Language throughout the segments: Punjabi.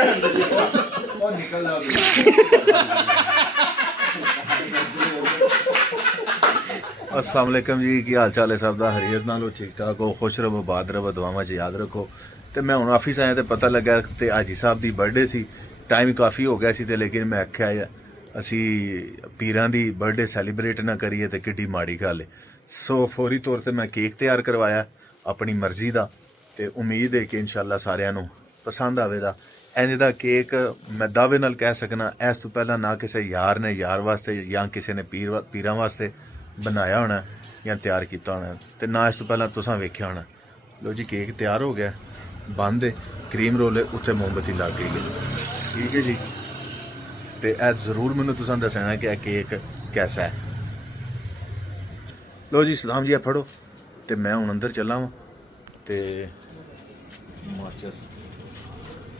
निकल अस्सलाम वालेकुम जी, की हाल चाल है सब दा? हरीयत नाल ठीक ठाक हो, खुश रहो, आबाद रहो, दुआवां च याद रखो। तो मैं हुण ऑफिस आया तो पता लगा तो हाजी साहब की बर्थडे सी। टाइम काफ़ी हो गया सी ते लेकिन मैं आख्या असी पीरां दी बर्थडे सैलीब्रेट ना करिए तो किड्डी माड़ी गल है। सो फौरी तौर पर मैं केक तैयार करवाया अपनी मर्जी का, तो उम्मीद है कि इंशाल्लाह सारिਆਂ ਨੂੰ पसंद आवेगा। इंज दा केक मैं दावे नाल कह सकना इस तो पहला ना किसी यार ने यार वास्ते या किसी ने पीरां वास्ते बनाया होना या तैयार किया होना, तो ना इस तो पहला तुसां वेख्या होना। लो जी केक तैयार हो गया, बंद है, क्रीम रोल है, उत्ते मोमबत्ती लग गई है। ठीक है जी, तो यह जरूर मैनू तुसां दसना कि यह केक कैसा है। लो जी सलाम जी, फड़ो तो मैं हूँ अंदर चला वा तो माचिस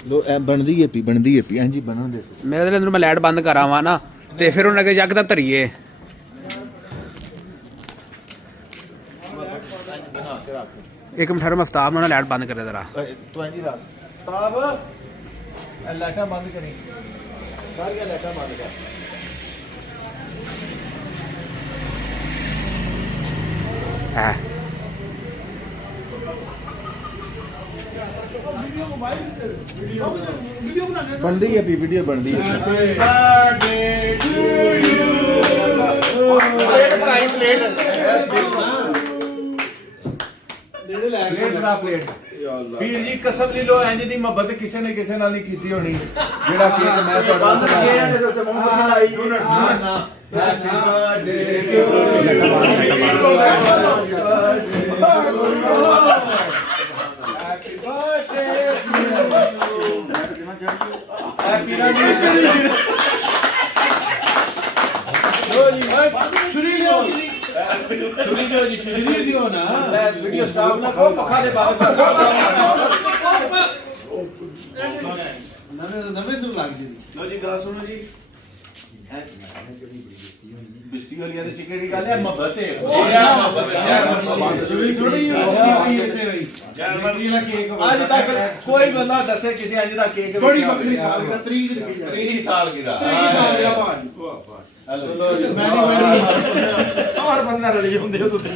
लो बनती है पी हाँ जी बना दे। मेरे अंदर मैं लाइट बंद करा वा ना तो फिर उन्हें अगे यकदम धरीए एक मिनट ठहरो, मफ्ताब ने लाइट बंद करे जरा। लाइटा बंद करी, सारियां लाइटा बंद कर। बनती है पी वीडियो बनती है। पीर जी कसम ले लो इंज दी मोहब्बत किसी ने किसी नाल नहीं कीती होनी जेड़ा केक मैं तुहाडा सलाया दे उत्ते मोमबत्ती लाई ना ना। Happy birthday to you, happy birthday happy छुरी लियो छुरी दियो ना, वीडियो स्टॉप ना करो, पखा दे बाहर नवे सुन लग जी। लो जी गल सुनो जी, बिस्ती वाली ते चिकड़ी गल है मोहब्बत है, जरूरी थोड़ी आज तक कोई बंदा दसे किसी अंज दा केक बड़ी बकरी साल गिरा 30 साल गिरा भाई और बंदा रली होंदे हो तुसी।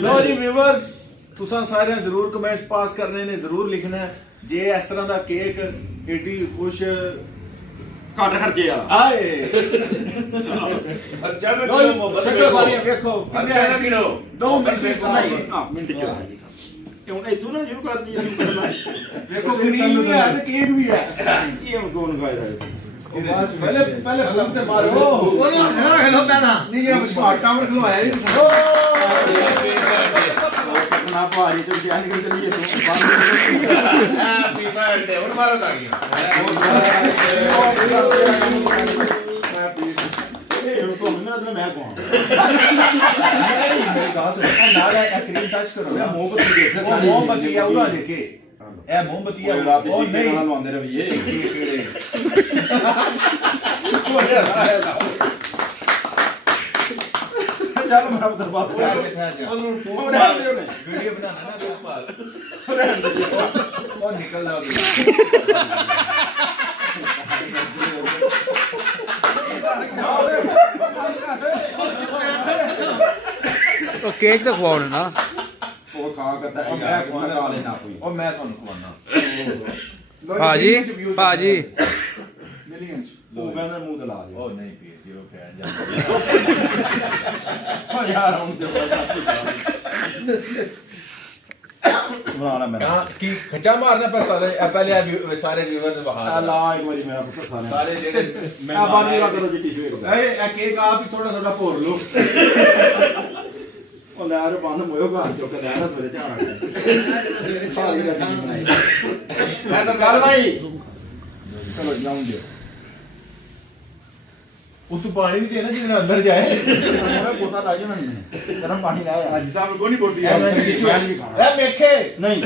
लो जी व्यूअर्स, तुसां सारे जरूर कमेंट्स पास करने ने, जरूर लिखना है जे इस तरह दा केक एडी खुश घट खर्चे आए खर्चा में मोहब्बत सारी देखो खर्चा किलो 2 मिनट नहीं मिनट क्यों क्यों इथों ना शुरू करनी है देखो क्रीम भी है ते केक भी है, ये हम कौन खाएगा? पहले पहले फिल्म ते मारो हेलो पहला नहीं ये आटा में खिलवाया नहीं ना भारी तो क्या निकल चली है हैप्पी बर्थडे और मारो ताकि उनको मैं तो मैं कौन मेरी बात सुनो ना, क्रीम टच करो ना, मोमबत्ती देख, वो मोमबत्ती है उड़ा देखे ए मोमबत्ती है रात को नहीं लांदे रहिए चल मैं दरबार वीडियो बनाना ना तो पाल और निकल जाओ। तो केक तो खवाओ ना और खा करता है यार, मैं खा लेना कोई और मैं थानू खवाना भाजी भाजी मिलियन वो कहंदा मुंह ते ला दे। ओ नहीं पी जी, ओ कह जा ओ यार हम ते बनाना मैं की खचा मारना पड़ता है पहले सारे व्यूअर्स बाहर ला एक बारी मेरा पुत्र खाने सारे जेडे मैं बात नहीं करो जी टिश्यू ए केक आप ही थोड़ा थोड़ा पोर लो और यार बंद मोयो घर चुक के ना सवेरे ध्यान रखना मैं तो गल भाई चलो जाऊंगे वो तू पानी भी देना जिन्हें अंदर जाए पोता ला जाना नहीं गरम पानी लाया हाजी साहब को नहीं बोलती है ए मेखे नहीं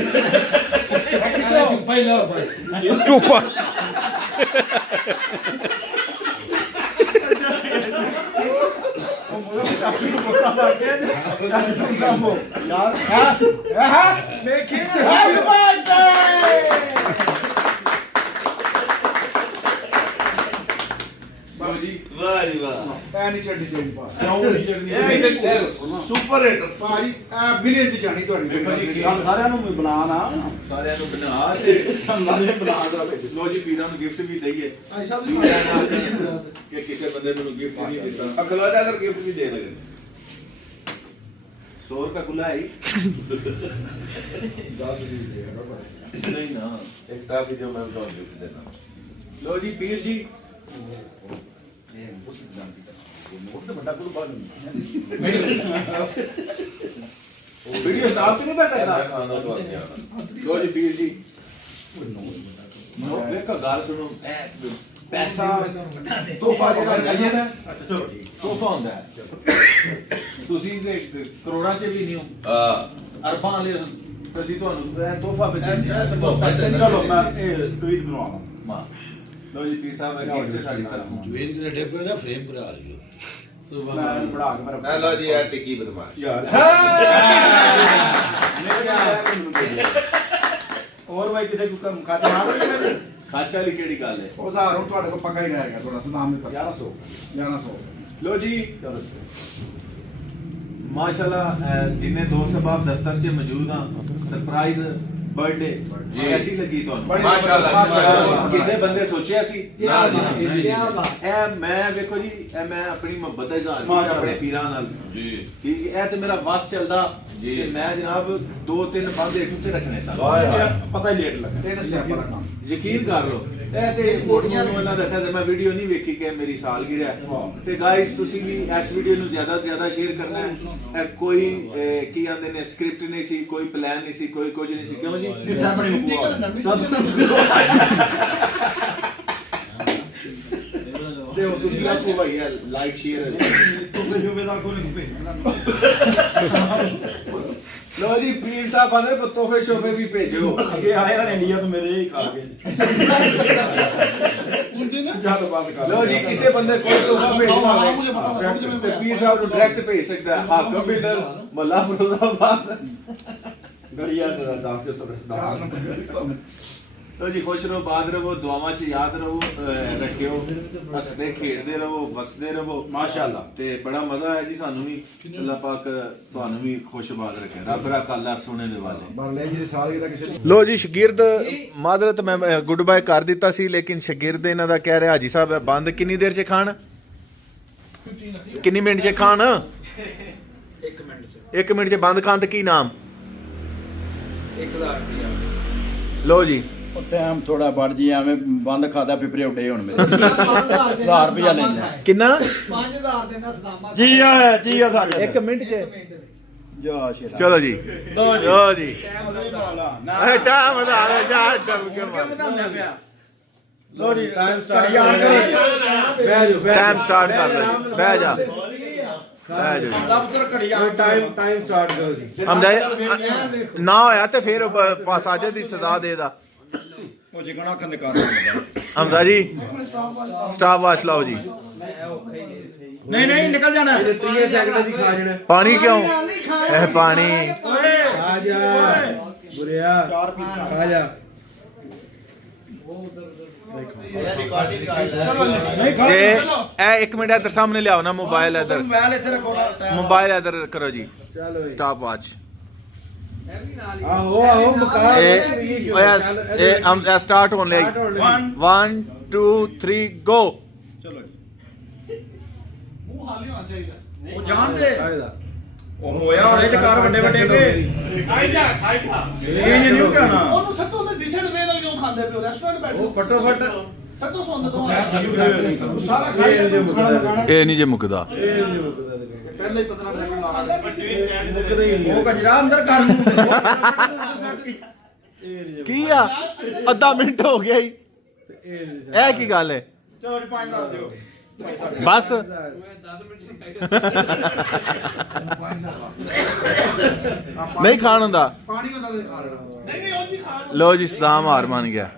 चुप ही लो बस चुप यार हां मेखे हैप्पी बर्थडे ਜੀ ਵਾਹ ਐ ਨਹੀਂ ਛੱਡੀ ਚੇਂਜ ਪਾ ਕਿਉਂ ਨਹੀਂ ਚੜਨੀ ਸੁਪਰ ਹਿੱਟ ਭਾਜੀ ਐ ਮਿਲੀਅਨ ਚ ਜਾਣੀ ਤੁਹਾਡੀ ਦੇਖੋ ਜੀ, ਗੱਲ ਸਾਰਿਆਂ ਨੂੰ ਬਣਾ ਨਾ ਸਾਰਿਆਂ ਨੂੰ ਬਣਾ ਤੇ ਨਾਲੇ ਬਣਾ ਦਾ ਲੋ ਜੀ ਪੀਰਾਂ ਨੂੰ ਗਿਫਟ ਵੀ ਦਈਏ ਭਾਈ ਸਾਹਿਬ ਦੀ ਕਿ ਕਿਸੇ ਬੰਦੇ ਨੂੰ ਗਿਫਟ ਨਹੀਂ ਦਿੱਤਾ ਅਗਲਾ ਦਾ ਗਿਫਟ ਵੀ ਦੇ ਲਗੇ 100 ਰੁਪਏ ਖੁੱਲਾ ਹੈ ਨਹੀਂ ਨਾ ਇੱਕ ਕਾਫੀ ਜੋ ਮੈਂ ਤੁਹਾਨੂੰ ਗਿਫਟ ਦੇਣਾ ਲੋ ਜੀ ਪੀਰ ਜੀ ਵੀਡੀਓ ਸਟਾਰਟ ਨਹੀਂ ਕਰਦਾ ਲੋ ਜੀ ਪੀਰ ਜੀ ਨੋ ਵੇਖੋ ਗੱਲ ਸੁਣੋ ਪੈਸਾ ਤੋਹਫਾ ਜਿਹੜਾ ਕਰੀਏ ਨਾ ਤੋਹਫਾ ਹੁੰਦਾ ਹੈ। ਤੁਸੀਂ ਤੇ ਕਰੋੜਾਂ ਚ ਵੀ ਨਹੀਂ ਹੋ ਅਰਬਾਂ ਵਾਲੇ ਅਸੀਂ ਤੁਹਾਨੂੰ ਇਹ ਤੋਹਫਾ ਵੀ ਦਿੰਦੇ ਹਾਂ ਚਲੋ ਮੈਂ ਇਹ ਟਵੀਟ ਬਣਵਾਵਾਂ ਮਾਂ ਲੋ ਜੀ ਪੀਰ ਸਾਹਿਬ ਇਹ ਗਿਫਟ ਸਾਡੀ ਤਰਫੋਂ ਵੇਦ ਦੇ ਡੱਬੇ ਦਾ ਫਰੇਮ ਬਣਾ ਲਿਓ ਮੈਂ ਬਣਾ ਕੇ ਮੇਰਾ ਲੋ ਜੀ ਇਹ ਟਿੱਕੀ ਬਦਮਾਸ਼ ਯਾਰ ਹੋਰ ਭਾਈ ਕਿਤੇ ਕੋਈ ਕੰਮ ਖਾਤਾ ਮਾਰ ਖਾਚਾ ਵਾਲੀ ਕਿਹੜੀ ਗੱਲ ਹੈ ਉਹ ਸਾਰ ਹੁਣ ਤੁਹਾਡੇ ਕੋਲ ਪੱਕਾ ਹੀ ਰਹੇਗਾ ਥੋੜਾ ਸਦਾਮ ਦੇ 1100 1100 ਲੋ ਜੀ ਚਲੋ ਮਾਸ਼ਾਅੱਲਾ ਜਿੰਨੇ ਦੋਸਤ ਸਬਾਬ ਦਫ਼ਤਰ 'ਚ ਮੌਜੂਦ ਆ ਸਰਪ੍ਰਾਈਜ਼ ਬਰਥਡੇ ਜੀ ਐਸੀ ਲੱਗੀ ਤੁਹਾਨੂੰ ਮਾਸ਼ਾਅੱਲਾ। ਕਿਸੇ ਬੰਦੇ ਸੋਚਿਆ ਸੀ ਨਾ ਜੀ ਇਹ ਮੈਂ ਵੇਖੋ ਜੀ ਇਹ ਮੈਂ ਆਪਣੀ ਮੁਹੱਬਤ ਦਾ ਇਜ਼ਹਾਰ ਕੀਤਾ ਆਪਣੇ ਪੀਰਾਂ ਨਾਲ ਜੀ ਕਿ ਇਹ ਤੇ ਮੇਰਾ ਵਸ ਚੱਲਦਾ ਜੀ। ਕਿ ਮੈਂ ਜਨਾਬ 2-3 ਬੰਦੇ ਉੱਤੇ ਰੱਖਣੇ ਸਨ ਪਤਾ ਹੀ ਲੇਟ ਲੱਗਾ ਤਿੰਨ ਸਟੈਪ ਵਾਲਾ ਕੰਮ ਯਕੀਨ ਕਰ ਲਓ ਇਹ ਤੇ ਕੋਟੀਆਂ ਨੂੰ ਇਹਨਾਂ ਦੱਸਿਆ ਤੇ ਮੈਂ ਵੀਡੀਓ ਨਹੀਂ ਵੇਖੀ ਕਿ ਮੇਰੀ ਸਾਲਗਿਰਾ ਹੈ ਤੇ ਗਾਇਸ ਤੁਸੀਂ ਵੀ ਇਸ ਵੀਡੀਓ ਨੂੰ ਜ਼ਿਆਦਾ ਤੋਂ ਜ਼ਿਆਦਾ ਸ਼ੇਅਰ ਕਰਨਾ ਹੈ ਇਹ ਕੋਈ ਕੀ ਆਂਦੇ ਨੇ ਸਕ੍ਰਿਪਟ ਨਹੀਂ ਸੀ ਕੋਈ ਪਲਾਨ ਨਹੀਂ ਸੀ ਕੋਈ ਕੁਝ ਨਹੀਂ ਸੀ ਕਿਉਂ ਜੀ ਇਸ ਆਪਣੀ ਨੂੰ ਤੇ ਹੁਣ ਤੁਸੀਂ ਦੱਸੋ ਭਾਈ ਲਾਈਕ ਸ਼ੇਅਰ ਤੁਸੀਂ ਜ਼ਿੰਮੇਦਾਰ ਕੋਲ ਨਹੀਂ ਭੇਜਣਾ ਲੋ ਜੀ ਪੀਰ ਸਾਹਿਬ ਆਂਦੇ ਕੋ ਤੋਹਫੇ ਸ਼ੋਫੇ ਵੀ ਭੇਜੋ ਅੱਗੇ ਆਏ ਨਾ ਇੰਡੀਆ ਤੋਂ ਮੇਰੇ ਹੀ ਖਾ ਗਏ ਜਦ ਬਾਤ ਕਰ ਲੋ ਜੀ ਕਿਸੇ ਬੰਦੇ ਕੋਈ ਤੋਹਫਾ ਭੇਜਣਾ ਹੋਵੇ ਤੇ ਪੀਰ ਸਾਹਿਬ ਨੂੰ ਡਾਇਰੈਕਟ ਭੇਜ ਸਕਦਾ ਹੈ ਹਾਕਮ ਬਿਲਡਰ ਮੱਲਾ ਫਿਰੋਜ਼ਾਬਾਦ ਗੜੀਆ ਦਾ ਦਾਸ ਦੇ ਸਰਦਾਰ ਲੋ ਜੀ ਖੁਸ਼ ਰਹੋ ਬਾਦ ਰਹੋ ਦੁਆਵਾਂ 'ਚ ਯਾਦ ਰਹੋ ਰੱਖਿਓ ਹੱਸਦੇ ਖੇਡਦੇ ਰਹੋ ਵਸਦੇ ਰਹੋ ਮਾਸ਼ਾਅੱਲਾ ਤੇ ਬੜਾ ਮਜ਼ਾ ਆਇਆ ਜੀ ਸਾਨੂੰ ਵੀ ਅੱਲਾਹ ਪਾਕ ਤੁਹਾਨੂੰ ਵੀ ਖੁਸ਼ਬਾਦ ਰੱਖੇ ਰੱਬ ਰੱਖ ਅੱਲਾਹ ਸੋਨੇ ਦੇ ਵਾਲੇ ਬਰਲੇ ਜੀ ਦੀ ਸਾਲਗਿਰਾ ਕਿਸੇ ਲੋ ਜੀ ਸ਼ਗਿਰਦ ਮਾਜ਼ਰਤ ਮੈਂ ਗੁੱਡ ਬਾਏ ਕਰ ਦਿੱਤਾ ਸੀ ਲੇਕਿਨ ਸ਼ਗਿਰਦ ਇਹਨਾਂ ਦਾ ਕਹਿ ਰਿਹਾ ਹਾਜੀ ਸਾਹਿਬ ਬੰਦ ਕਿੰਨੀ ਦੇਰ 'ਚ ਖਾਣ ਕਿੰਨੀ ਮਿੰਟ 'ਚ ਖਾਣ 1 ਮਿੰਟ ਚ 1 ਮਿੰਟ 'ਚ ਬੰਦ ਖਾਣ ਤੇ ਕੀ ਨਾਮ 1000 ਰੁਪਿਆ ਲੋ ਜੀ ਉਹ ਟਾਈਮ ਥੋੜਾ ਵੱਧ ਜੀ ਐਵੇਂ ਬੰਦ ਖਾਦਾ ਫਿਪਰੇ ਉੱਡੇ ਹੁਣ ਮੇਰੇ 1000 ਰੁਪਇਆ ਲੈਂਦਾ ਕਿੰਨਾ 5000 ਦੇਣਾ ਸਦਾਮਾ ਜੀ ਆ ਸਾਡੇ 1 ਮਿੰਟ 'ਚ ਜਾ ਸ਼ੇਰਾ ਚਲੋ ਜੀ ਲੋ ਜੀ ਨਾ ਟਾਈਮ ਵਧਾ ਜਾ ਡਬ ਕੇ ਮਾਰ ਲੋ ਜੀ ਟਾਈਮ ਸਟਾਰਟ ਕਰੋ ਜੀ ਟਾਈਮ ਸਟਾਰਟ ਕਰ ਲੈ ਜੀ ਬਹਿ ਜਾ ਬਹਿ ਜਾ ਦਫ਼ਤਰ ਘੜੀਆਂ ਟਾਈਮ ਸਟਾਰਟ ਕਰੋ ਜੀ ਹਮਦਾ ਨਾ ਹੋਇਆ ਤੇ ਫਿਰ ਸਾਜਦ ਦੀ ਸਜ਼ਾ ਦੇ ਦਾ ਉਹ ਜਿਗਣਾ ਕੰਦ ਕਰ ਦਿੰਦਾ ਹਮਦਾ ਜੀ ਸਟਾਪ ਵਾਚ ਲਾਓ ਜੀ ਨਹੀਂ ਨਹੀਂ ਨਿਕਲ ਜਾਣਾ 30 ਸੈਕਿੰਡ ਦੀ ਖਾ ਜਣਾ ਪਾਣੀ ਕਿਉਂ ਇਹ ਪਾਣੀ ਓਏ ਆ ਜਾ ਬੁਰਿਆ ਆ ਜਾ ਨਹੀਂ ਖਾ ਤੇ ਇਹ 1 ਮਿੰਟ ਇਧਰ ਸਾਹਮਣੇ ਲਿਆਓ ਨਾ ਮੋਬਾਈਲ ਇਧਰ ਮੋਬਾਈਲ ਇੱਥੇ ਰੱਖੋ ਨਾ ਟਾਈਮ ਮੋਬਾਈਲ ਇਧਰ ਕਰੋ ਜੀ ਸਟਾਪ ਵਾਚ ਆਹੋ ਆਹੋ ਮੁਕਾ ਇਹ ਸਟਾਰਟ ਹੋਣ ਲਈ 1 2 3 ਗੋ ਚਲੋ ਜੀ ਮੂੰਹ ਹਾਲੀ ਹੋਣਾ ਚਾਹੀਦਾ ਉਹ ਜਾਣ ਦੇ ਉਹ ਹੋਇਆ ਹੋਣੇ ਤੇ ਕਰ ਵੱਡੇ ਵੱਡੇ ਕੇ ਖਾਈ ਜਾ ਇਹ ਨਹੀਂ ਕਹਿਣਾ ਉਹਨੂੰ ਸੱਟੋ ਤੇ ਡਿਸੈਂਟ ਵੇ ਨਾਲ ਕਿਉਂ ਖਾਂਦੇ ਪਿਓ ਰੈਸਟੋਰੈਂਟ ਬੈਠੋ ਉਹ ਫਟੋਫਟ ਸੱਟੋ ਸੌਂਦੇ ਤੋਂ ਸਾਰਾ ਖਾ ਕੇ ਖਾਣਾ ਇਹ ਨਹੀਂ ਜੇ ਮੁਕਦਾ ਪਹਿਲਾਂ ਹੀ 15 ਸੈਕਿੰਡ ਲਾ ਉਹ ਕਜਰਾ ਅੰਦਰ ਕਰ ਨੂੰ ਕੀ ਆ ਅੱਧਾ ਮਿੰਟ ਹੋ ਗਿਆ ਹੀ ਇਹ ਕੀ ਗੱਲ ਹੈ ਚਲੋ ਜੀ 5 ਦੱਸ ਦਿਓ ਬਸ ਨਹੀਂ ਖਾਣ ਹੁੰਦਾ ਪਾਣੀ ਹੁੰਦਾ ਤੇ ਖਾ ਲੈਣਾ ਨਹੀਂ ਨਹੀਂ ਉਹ ਜੀ ਖਾ ਲੋ ਜੀ ਸਦਾਮ ਹਾਰ ਮੰਨ ਗਿਆ